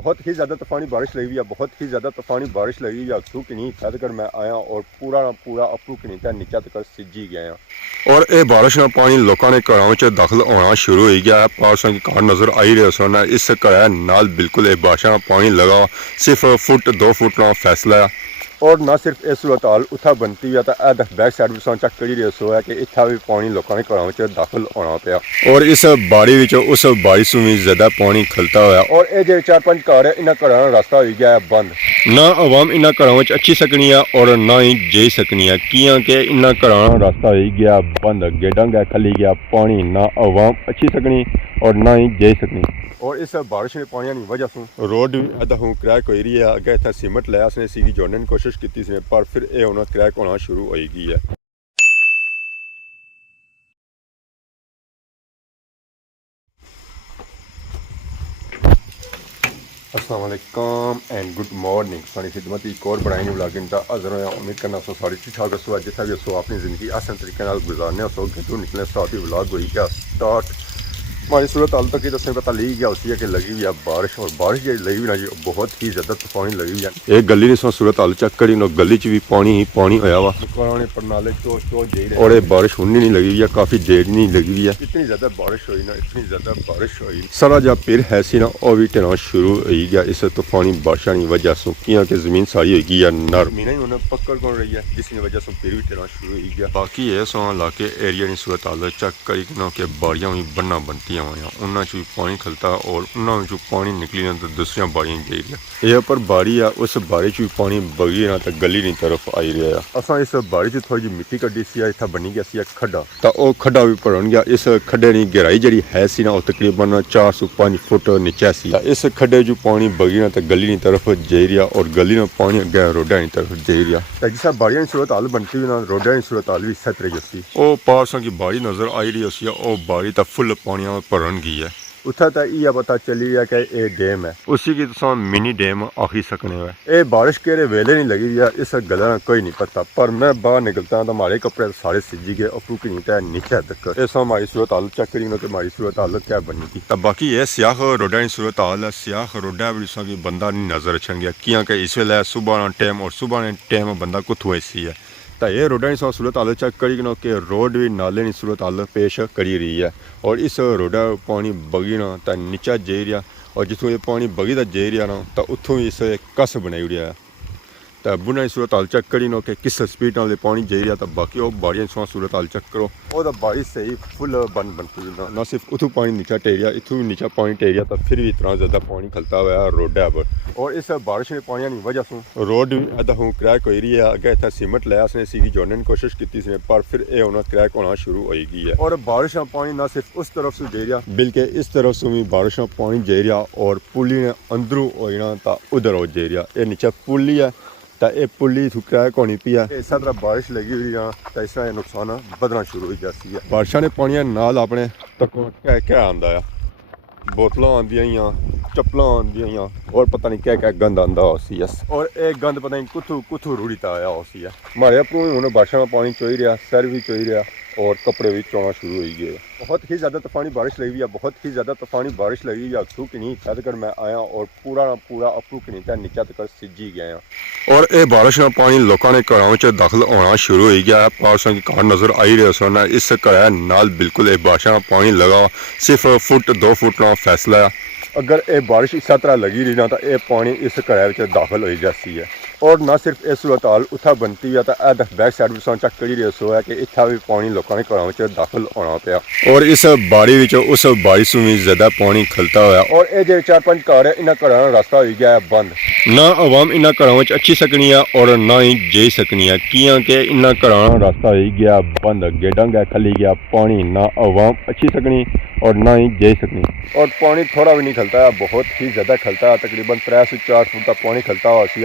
बहुत ही ज़्यादा तूफ़ानी बारिश लगी हुई है, बहुत ही ज़्यादा तूफ़ानी बारिश लगी हुई है। अथू किनी फैदकर मैं आया और पूरा अपू किनी तक नीचे तक सिज्जी गया और ये बारिश ना पानी लोगों ने घरों च दाखिल होना शुरू हो गया है। पारसों की कार नज़र आई रहे सन इस घर नाल बिल्कुल ये बारिश पानी लगा सिर्फ फुट 2 फुट का फैसला है और ना सिर्फ इस सूरत हाल उत्था बनती है तो बैक साइड भी चेक करी रहे सो है कि इतना भी पानी लोगों ने घरों च दाखिल होना पाया और इस बाड़ी उस बारिश में ज़्यादा पानी खलता हुआ और ये जो 4-5 घर है इन्होंने घरों का रास्ता हो गया है बंद। ना आवाम इन्होंने घरों अच्छी सकनी है और ना ही जे सकनी है क्योंकि इन्होंने घरों का रास्ता हो गया बंद, गेटा गया खली गया पानी, ना आवाम अच्छी सकनी और ना ही जे सकनी। और इस बारिश ने पानी की वजह से रोड भी अदा हूँ क्रैक हो रही है। अगर इतना सीमेंट लिया उसने सी जोड़ने की कोशिश की पर फिर ये होना क्रैक होना शुरू हो गई है। अस्सलाम वालेकुम एंड गुड मॉर्निंग। सारी खिदमत एक और बनाएंगे ब्लॉगिंग का अजर है। उम्मीद करना सो सारी ठीक ठाक रसो जितना भी सो अपनी ज़िंदगी आसान तरीके गुजारने सो घटू निकले स्टार्ट ही ब्लॉग हुई क्या स्टार्ट। हमारी सूरत हाल तक दसने पता लगी गया उसी है कि लगी हुई है बारिश और बारिश जी लगी हुई ना जी बहुत ही ज़्यादा तूफानी लगी हुई है। एक गली ने सो सूरत हाल चेक करी नो गली च भी पानी ही पानी होया वा प्रणाले और ये बारिश होनी नहीं लगी हुई है, काफ़ी देर नहीं लगी हुई है। इतनी ज़्यादा बारिश हुई ना, इतनी ज़्यादा बारिश हुई सारा जहाँ पेड़ है सी ना वो भी टेना शुरू हो गया इस तूफानी बारिशा की वजह से क्योंकि ज़मीन सारी हो गई है नर मीना ही उन्हें पकड़ कौन रही है जिसकी वजह से पेड़ भी टेना शुरू हो गया। बाकी ये सो इलाके एरिया की सूरत हाल चेक करी कि बाड़ियाँ भी बनना बनती उन्होंने भी पानी खलता और उन्होंने पानी निकली ना तो दूसरिया बाड़ियाँ जा रही है पर बाड़ी है उस बाड़ी भी पानी बगी ना तो गली की तरफ आई रहा है। असा इस बाड़ी थोड़ी जी मिट्टी कड्डी सी इतना बनी गया सी खड्डा तो वह खड्डा भी भरन गया। इस खड्डे की गहराई जी है सी ना तकरीबन 405 फुट नीचे सी। इस खड्डे जो पानी बगी ना तो गली की तरफ जा रहा और गली में पानी अगर रोडा की तरफ जा रहा जिस बाड़िया की सूरत हाल बनती हुई ना रोडा की सूरत हाल भी इस तरह ही वो पारसों की बाड़ी नजर आई रही उसी वो बाड़ी तो फुल पानी भरन गई है। उत्थे तो यह पता चली है कि ये डैम है उसी की तो मिनी डैम आखी सकने है। ये बारिश के वेले नहीं लगी है इस गल का कोई नहीं पता पर मैं बाहर निकलता तो हमारे कपड़े सारे सिजी गए और फूकी नहीं था नीचे तक। इस हमारी सूरत हाल चेक करी तो हमारी सूरत हाल क्या बनी थी। तब बाकी ये सियाह रोडा की सूरत हाल है। सियाह रोडा भी की बंदा नहीं नजर अचन गया क्योंकि इस वेले सुबह टाइम और सुबह टाइम बंदा कुत्थों ऐसी है तो ये रोडा की सूरत हाल चेक करी कि रोड भी नाले की सूरत हाल पेश करी रही है और इस रोडा पानी बगी ना तो नीचा जा रहा और जितों ये पानी बगी का जा रहा ना तो उतों ही इस कस बनाई उड़िया है तो बुना सूरत हाल चेक करी नो कि किस स्पीड नाल पानी जा रहा तो बाकी वो बाड़िया सूरत हाल चेक करो वो तो बारिश सही फुल बनती ना सिर्फ उतों पानी नीचा टेरिया इतों भी नीचा पानी टेरिया तो फिर भी इतना ज़्यादा पानी खलता हुआ है रोडा पर। और इस बारिश ने पानी की वजह से रोड भी अदा हूँ क्रैक हो रही है। अगर इतना सीमेंट लिया उसने सी जोड़ने की कोशिश की पर फिर ये होना क्रैक होना शुरू हो गई है। और बारिश का पानी ना सिर्फ उस तरफ से जा रहा बल्कि इस तरफ से भी बारिश का पानी जा रहा और पुली ने अंदरों होना तो उधर हो जा रहा। ये नीचे पुली है तो ये पुली क्रैक होनी पी है। इस तरह बारिश लगी हुई है तो इस तरह नुकसान बदना शुरू हो जाती है। बारिशा ने पानी नाल अपने तक क्या आंदा है बोतल आंदियां चप्पल आंदियां और पता नहीं क्या क्या गंद आंदा उसी और एक गंद पता नहीं कुथू रूढ़ीता आया उसी है। हमारे अपनों ही उन्हें बारिशा में पानी चोई रहा सर भी चोई रहा और कपड़े भी चोना शुरू हो गए। बहुत ही ज़्यादा तूफानी बारिश लगी हुई है, बहुत ही ज़्यादा तूफानी बारिश लगी हुई है। अथू की नहीं फैदकर मैं आया और पूरा अपू की नहीं था नीचे तक सिजी गया और ये बारिश में पानी लोगों ने घरों च दाखिल होना शुरू हो गया है। पारसों की कार नज़र आई रहे सन इस घर नाल बिल्कुल ये बारिशा पानी लगा सिर्फ फुट 2 फुट का फैसला है। अगर ये बारिश इस तरह लगी रही ना तो यह पानी इस घर दाखिल हो जाती है और ना सिर्फ इस सूरत हाल उत्था बनती है तो बैक साइड भी चेक करी रहे सो है कि इतना भी पानी लोगों ने घरों च दाखिल होना पाया और इस बाड़ी उस बारिश में ज़्यादा पानी खलता हुआ और ये जो 4-5 घर है इन्होंने घरों का रास्ता हो गया है बंद। ना आवाम इन्होंने घरों अच्छी सकनी है और ना ही जा सकनी है क्योंकि इन्होंने घरों का रास्ता हो गया बंद, गेटा गया खली गया पानी, ना आवाम अच्छी सकनी और ना ही जा सकनी। और पानी थोड़ा भी नहीं खलता है, बहुत ही ज़्यादा खलता है। तकरीबन 3 से 4 फुट का पानी खलता हुआ सी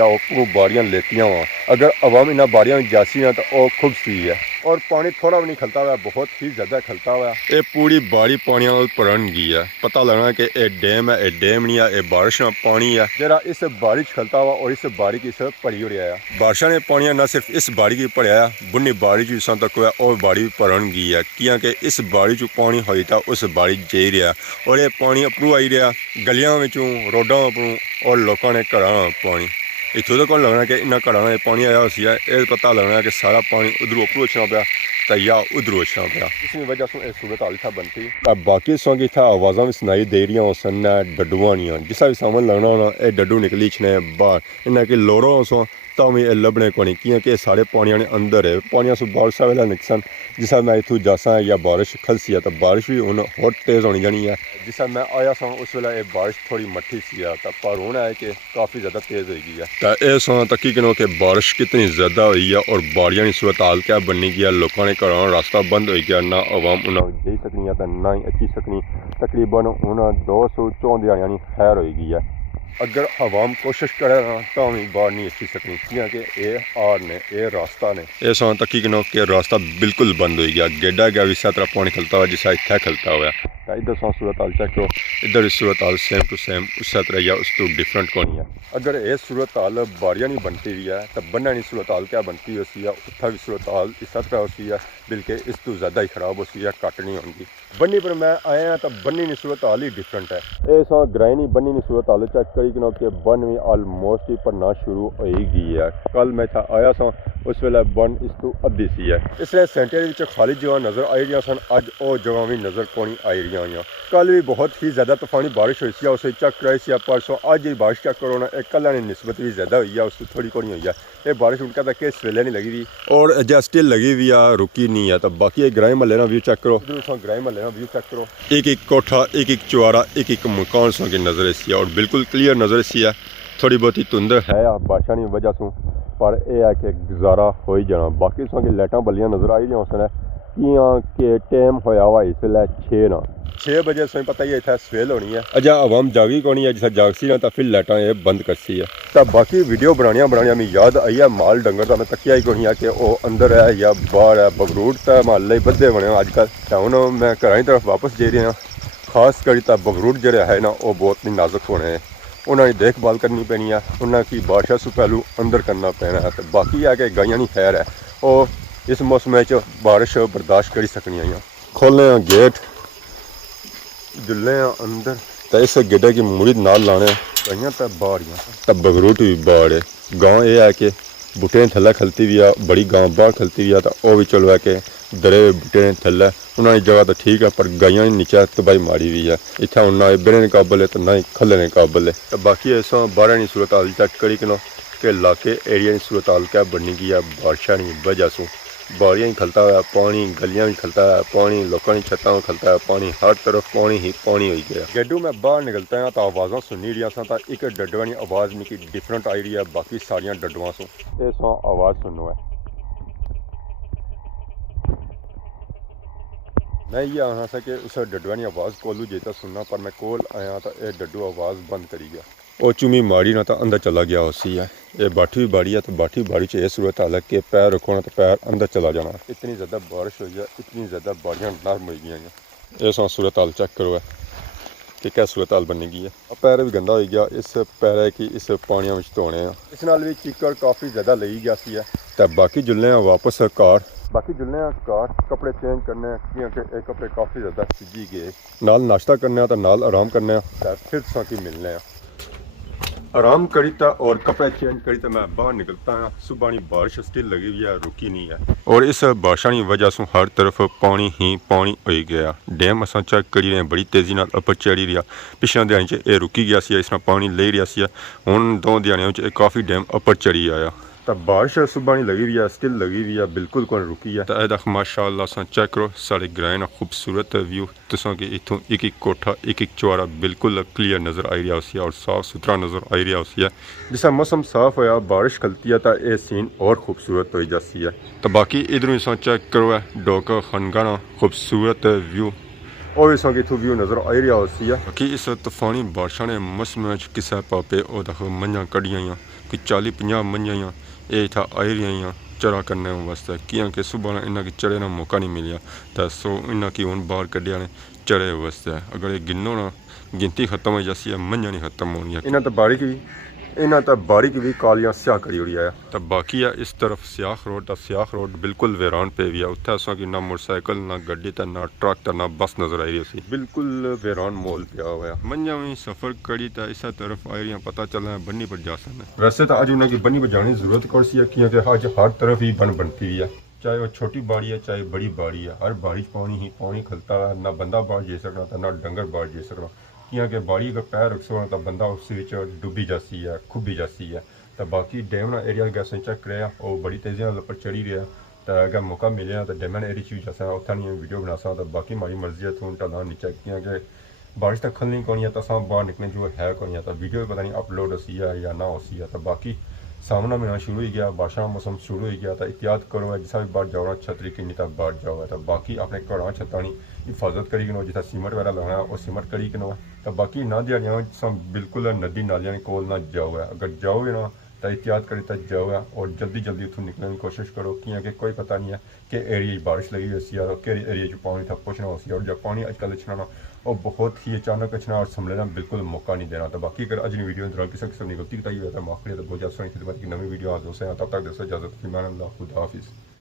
बाड़ियाँ लेती हुआ। अगर अवाम इन्हें बाड़ियाँ में जासी ना तो वह खुद सी है और पानी थोड़ा भी नहीं खलता हुआ, बहुत ही ज़्यादा खलता हुआ। ये पूरी बाड़ी पानी भरन गई है, पता लगना कि ये डैम है, ये डैम नहीं है, ये बारिश का पानी है जरा इस बारिश खलता हुआ और इस बाड़ी की सिर्फ भरी हो रहा है। बारिश ने पानी ना सिर्फ इस बाड़ी की भरया, बुनी बाड़ी जिस तक हुआ और बाड़ी भी भरन गई है, क्योंकि इस बाड़ी चो पानी होई था उस बाड़ी जा रहा और ये पानी अपरू आई रहा गलियां विचों रोडां अपरू और लोगों ने घरां पानी इतों तक लगना कि इन्ना घरां पानी आया उसी ये पता लगना कि सारा पानी उधरों अपरू अचना पाया तो या उधरों अचना पाया, इसकी वजह से सूरत हाल इतना बनती। बाकी सॉन्ग इतना आवाज़ा भी सुनाई दे रही सन डड्डुआ नहीं जिसा भी सामन लगना होना ये डड्डू निकली छने बाहर इन्हें कि लोड़ो सो तो भी लभने को नहीं, क्योंकि सारे पानिया ने अंदर है पानिया से बारिश वेला निकसन जिसा मैं इतों जासा या बारिश खलसी है तो बारिश भी हूँ और तेज़ होनी जानी है। जिसा मैं आया सा उस वेला ये बारिश थोड़ी मट्ठी सी है तो पर हूँ है कि काफ़ी ज़्यादा तेज़ होगी है तो यह सो तकी कनो कि बारिश कितनी ज़्यादा हुई है और बाड़िया की सूरत हाल क्या बननी गई है, लोगों ने घरों रास्ता बंद हो गया, ना आवाम उन्हें जा सकनी है तो ना ही अच्छी सकनी, तकरीबन उन्हें 204 दिहाड़ियां यानी खैर होगी है। अगर आवाम कोशिश करे ना तो भी बाहर नहीं अच्छी सकनी, क्योंकि ये आर ने ये रास्ता ने ये सौ तकी कनो कि रास्ता बिल्कुल बंद हो गया, गेडा गया भी इस तरह पानी खलता हुआ जिसा इतना खलता हुआ। इधर सौ सूरत हाल चेक करो, इधर सूरत हाल सेम टू सेम उस तरह या उस तो डिफरेंट कौन है। अगर ये सूरत हाल बारियां नहीं बनती हुई है तो बनना नहीं सूरत हाल क्या बनती होती है, उत्था भी सूरत हाल इस तरह होती है बल्कि इस तो ज़्यादा ही खराब होती है, घट नहीं होगी। बन्नी पर मैं आया तो बन्नी नहीं सूरत हाल ही डिफरेंट है, ये सौ ग्राई नहीं बन्नी नहीं सूरत हाल चेक करी कि बन भी ऑलमोस्ट ही भरना शुरू हो गई है। कल मैं था आया सा उस वेले बन इस तो अद्धी सी है, इसलिए सेंटर खाली जगह नज़र आई रही सन, अज वो जगह भी नज़र को नहीं आई रही हुई। कल भी बहुत ही ज़्यादा तूफानी बारिश हुई सी, उसे चेक कराई सी परसों, अज ही बारिश चेक करो ना एक कल निस्बत भी ज़्यादा हुई है, उससे थोड़ी को नहीं हुई है। ये बारिश उनका तक इस वेले नहीं लगी हुई और अजय स्टिल लगी हुई है, रुकी नहीं है। तो बाकी ग्राई महल्ले का व्यू चेक करो, ग्राई महल्ले का व्यू चेक करो, एक एक कोठा एक एक चुआरा एक एक मकान सो की नज़र इसी है और बिल्कुल क्लीयर नज़र इसी है। थोड़ी बहुत ही धुंध है बारिशा की वजह से, पर यह है कि गुजारा हो ही जाना। बाकी सो की लाइटा बलियां नज़र आई रही सन कि टाइम होया हुआ इस वेले 6 बजे सो पता ही है इतना सवेल होनी है, अजा आवाम जागी को नहीं है, जिस जागसी ना तो फिर लाइटा ये बंद करसी है। तो बाकी वीडियो बनानिया मैं याद आई है माल डंगर का मैं तकिया ही को नहीं है कि वो अंदर है या बाहर है, बगरूट तो महल्ले बदे बने अजकल। तो हूँ मैं घर की तरफ वापस जा रहा, खास करी तो बगरूट जोड़े है ना वो बहुत ही नाजुक होने हैं, उन्होंने देखभाल करनी पैनी है, उन्होंने बारिशा से पहलू अंदर करना पैना है। तो बाकी है कि गाइयां की खैर है वो इस मौसम बारिश बर्दाश्त करी सकनी है। खोलने गेट जुल्ले अंदर तो इस गेटा की मुड़ी नाल लाने गाइयां तो बाहरियां तो बगरूट भी बाहर है। गाँव यह है कि बूटे थल्ले खलती भी है, बड़ी गाँव बाहर खलती भी है, तो वह भी चलो है कि दरे बूटे थल्ले उन्होंने जगह तो ठीक है, पर गाइयां नीचे तबाही मारी हुई है, इतना ना बहने काबल है तो ना ही खलने काबल है। तो बाकी ऐसा बारह की सूरत हाल चेक करी कि इलाके एरिया की सूरत हाल क्या बननी गई है बारिशा की वजह से। बाड़ियाँ ही खलता हुआ पानी, गलियां भी खलता है पानी, लोगों की छत्ता में खलता है पानी, हर तरफ पानी ही पानी हो गया। गेडू में बाहर निकलता है तो आवाज़ा सुनी रही था, एक डड्डुआ की आवाज़ मिगी डिफरेंट आई रही है बाकी सारिया डड्डुआ सो, ये सो आवाज़ सुनो है। मैं ये आना था कि उस डड्डुआ की आवाज़ कोलू जेता सुनना, पर मैं कोल आया तो यह डड्डू आवाज़ बंद करी गया, वो चुमी मारी ना तो अंदर चला गया उसी है। ये बाठी भी बाड़ी है तो बाठी बाड़ी च यह सूरत हाल है कि पैर रखो ना तो पैर अंदर चला जाना, इतनी ज़्यादा बारिश हुई है, इतनी ज़्यादा बाड़ियाँ नरम हो गई हैं। ये सो सूरत हाल चेक करो है कि क्या सूरत हाल बनी गई है। पैर भी गंदा हो गया, इस पैर है कि इस पानिया में धोने इस नाल भी चिक्कड़ काफ़ी ज़्यादा लगी गया सी है। तो बाकी जुलने वापस घर, बाकी जुलने घर कपड़े चेंज करने क्योंकि कपड़े काफ़ी ज़्यादा सिजी गए, नाल नाश्ता करने तो नाल आराम करने फिर साकी मिलने आराम करी था और कपड़े चेंज करी तो मैं बाहर निकलता हाँ। सुबह की बारिश स्टिल लगी हुई है, रुकी नहीं है और इस बारिशा की वजह से हर तरफ पानी ही पानी हो गया। डैम असा चेक करी रहे बड़ी तेज़ी नाल अपर चढ़ी रहा, पिछले दिहाड़े ये रुकी गया सी, इसमें पानी ले रहा सी, हुण 2 दिहाड़ियों काफ़ी डैम अपर चढ़ी आया। तो बारिश सुबह लगी हुई है, स्टिल लगी हुई है, बिल्कुल कौन रुकी है। तो यह माशाअल्लाह सा चेक करो सारे ग्रां का खूबसूरत व्यू, तुसा कि इतों एक एक कोठा एक एक चौरा बिल्कुल क्लीयर नज़र आई रहा उसी और साफ सुथरा नज़र आई रहा उसी है। जिस मौसम साफ होया बारिश खलती है तो यह सीन और खूबसूरत हो जाती है। तो बाकी इधरों सा चेक करो है डोका खनगाना खूबसूरत व्यू और इस इतों व्यू नज़र आई रहा उसी है। बाकी इस तूफानी बारिशा ने मौसम किसा पापे और मंझा कढ़िया कोई 40-50 मंझा ये इतना आई रही चरा करने वास्ते क्योंकि सुबह इन्ना की चढ़े ना मौका नहीं मिलिया तो सो इन्ना की हूँ बाहर कढ़िया ने चढ़े वास्ते अगर ये गिनो ना गिनती खत्म हो जासी है मंझा नहीं खत्म होनी इन्हें तो बारी की भी कालियां स्याह करी उड़ी है तो बाकी है इस तरफ स्याख रोड बिल्कुल वीरान पे भी है उत्थे असा की ना मोटरसाइकिल ना गड्डी तो ना ट्रक तो ना बस नजर आई रही बिल्कुल वीरान मोल पिया हुआ मंझा भी सफर करी तो इस तरफ आई रही पता चल रहा है बन्नी पर जा सकते वैसे तो अज उन्हें की बन्नी पर जाने की जरूरत कौन सी है क्योंकि अज हर तरफ ही बनती हुई है चाहे वो छोटी बाड़ी है चाहे बड़ी बाड़ी है हर बाड़ी पानी खलता है ना बंदा बाहर जा सकना तो ना डंगर बाहर जा सकना क्योंकि बाड़ी अगर पैर रखो तो बंदा उस डुबी जाती है खुबी जाती है तो बाकी डैमना एरिया गैस चेक कराया और बड़ी तेजी पर चढ़ी रहा तो अगर मौका मिले तो डैमन एरिया जा सकता उत्थे नहीं वीडियो बना सकता तो बाकी हमारी मर्जी है थोड़ा ढला नीचे क्योंकि बारिश तक खलनी कौन है तो अस बाहर निकलने जो है कौन है तो वीडियो भी पता नहीं अपलोड होती है या ना होती है तो बाकी सामना मिलना शुरू हो गया बारिश का मौसम शुरू हो गया तो एहतियात करो जिसा भी बाहर जाओ छतरी कि नहीं तो बाहर जाओ तो बाकी अपने घर छत्ता हिफाजत करी कनो जितना सीमेंट वगैरह लगाना वो सीमेंट करी कनो तो बाकी ना दिहाड़ियाँ बिल्कुल नदी नालियाँ कोल ना जाओ है अगर जाओगे ना तो एहतियात करी तो जाओ है और जल्दी उतों निकलने की कोशिश करो क्योंकि कोई पता नहीं है कि एरिया बारिश लगी होती है और कि एरिया पानी था पुछना होती है और जब पानी अजकल अचना ना और बहुत ही अचानक अचना और संभलना बिल्कुल मौका नहीं देना तो बाकी अगर अजनी वीडियो दौरान किसी किस्म की गलती बताई हुई है तो माफ करिए तो बहुत ज़्यादा सोनी खिदमत की नवी वीडियो आज दोस्तों तब तक दोस्तों इजाजत खुदा हाफिज़।